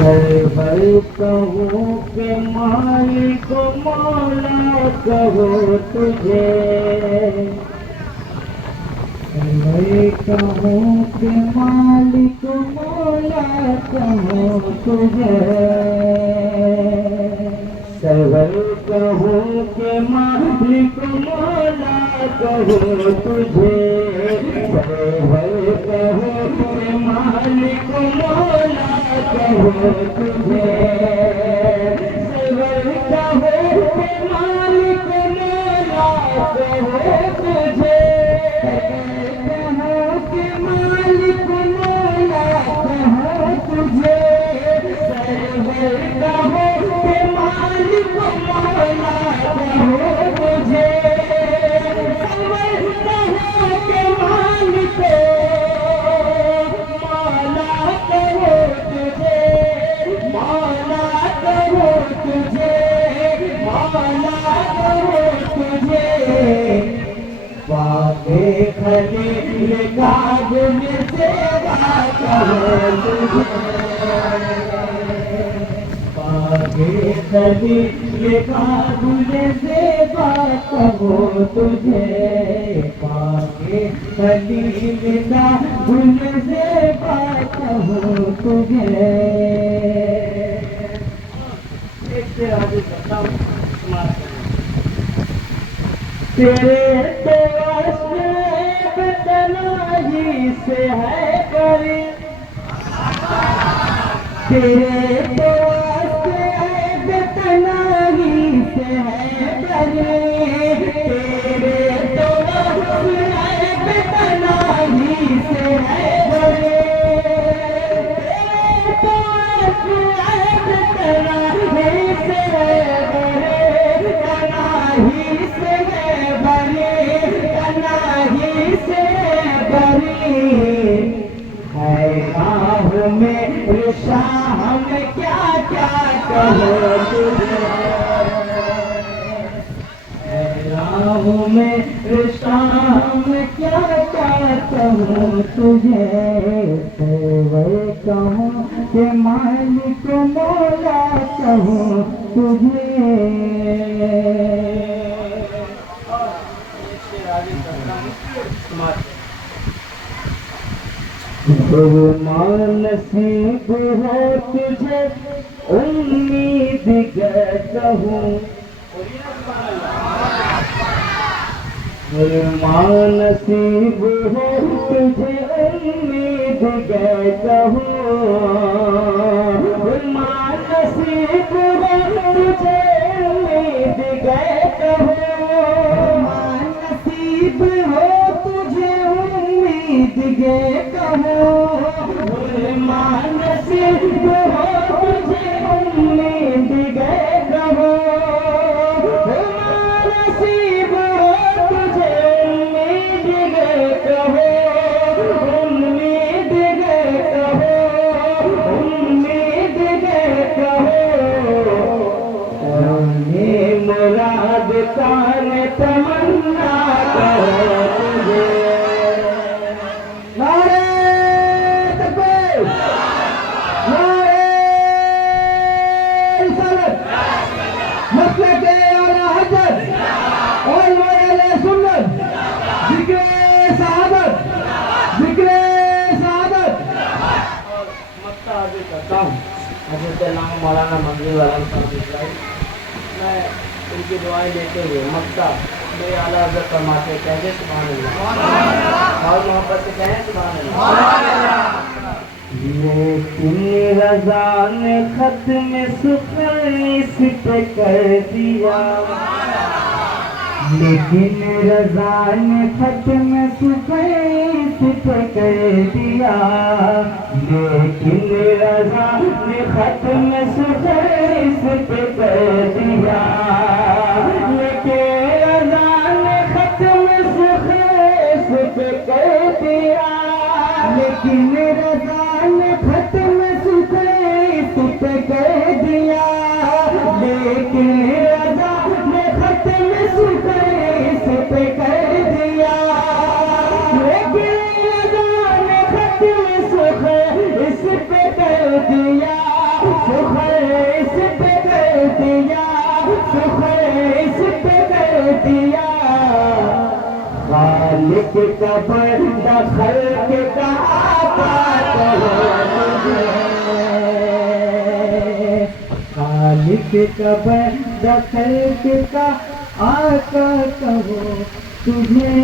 Server कहूँ के मालिक मौला कहो तुझे, सरवर कहूँ के मालिक मौला कहो तुझे, सरवर कहूँ के मालिक मौला कहो तुझे, सरवर कहूँ के मालिक मौला कहो तुझे, सरवर कहूँ के मालिक मौला कहो तुझे, कहूँ के मालिक मौला कहो तुझे, सरवर कहूँ के मालिक मौला कहो तुझे, सरवर कहूँ के मालिक मौला कहो तुझे, मौला कहो तुझे, मौला कहो तुझे, बाके खलील काबुल से कहो तुझे, बाके खलील काबुल से कहो तुझे, बाके खलील काबुल से कहो तुझे। एक से आगे बताओ तेरे तो तनाही से है करी, तेरे तो तनाही से है करी, तेरे तो तनाही से है करी, तेरे तो तनाही से है करी, तनाही से है बरी, तनाही से बरी, है राह में शाह में क्या क्या कहो तुझे, है राह में शाह में क्या क्या कहो तुझे, सरवर कहूँ के मालिक मौला कहो तुझे। नसीब हो तुझे उम्मीद कहूँ, नसीब हो तुझे उम्मीद कहूँ, नसीब हो तुझे उम्मीद कहूँ, नसीब हो तुझे उम्मीद कहूँ, नसीब हो तुझे उम्मीद कहूँ, नसीब हो तुझे उम्मीद कहूँ, उम्मीद कहूँ, उम्मीद कहूँ, मुराद कान तमन्ना कहो तुझे। मौलाना मंदिर वाला मैं उनकी दुआएं लेते हुए मक्का मेरे आला हज़रत फरमाते कहेंगे सुभान अल्लाह, और मोहब्बत से कहें सुभान अल्लाह। लेकिन रज़ा ने खत में सुखैस पे कर दिया, लेकिन रज़ा ने खत में सुखैस पे कर दिया, लेकिन रज़ा ने खत में सुखैस पे कर दिया, लेकिन रज़ा ने खत में सुखैस पे कर दिया, लेकिन रज़ा ने खत में सुखैस पे कर दिया, लेकिन रज़ा ने खत में सुखैस पे कर दिया, लेकिन रज़ा ने खत में सुखैस पे कर दिया, खालिक का बंदा खल्क का आका कहो मुझे, खालिक का बंदा खल्क का आका कहो तुझे।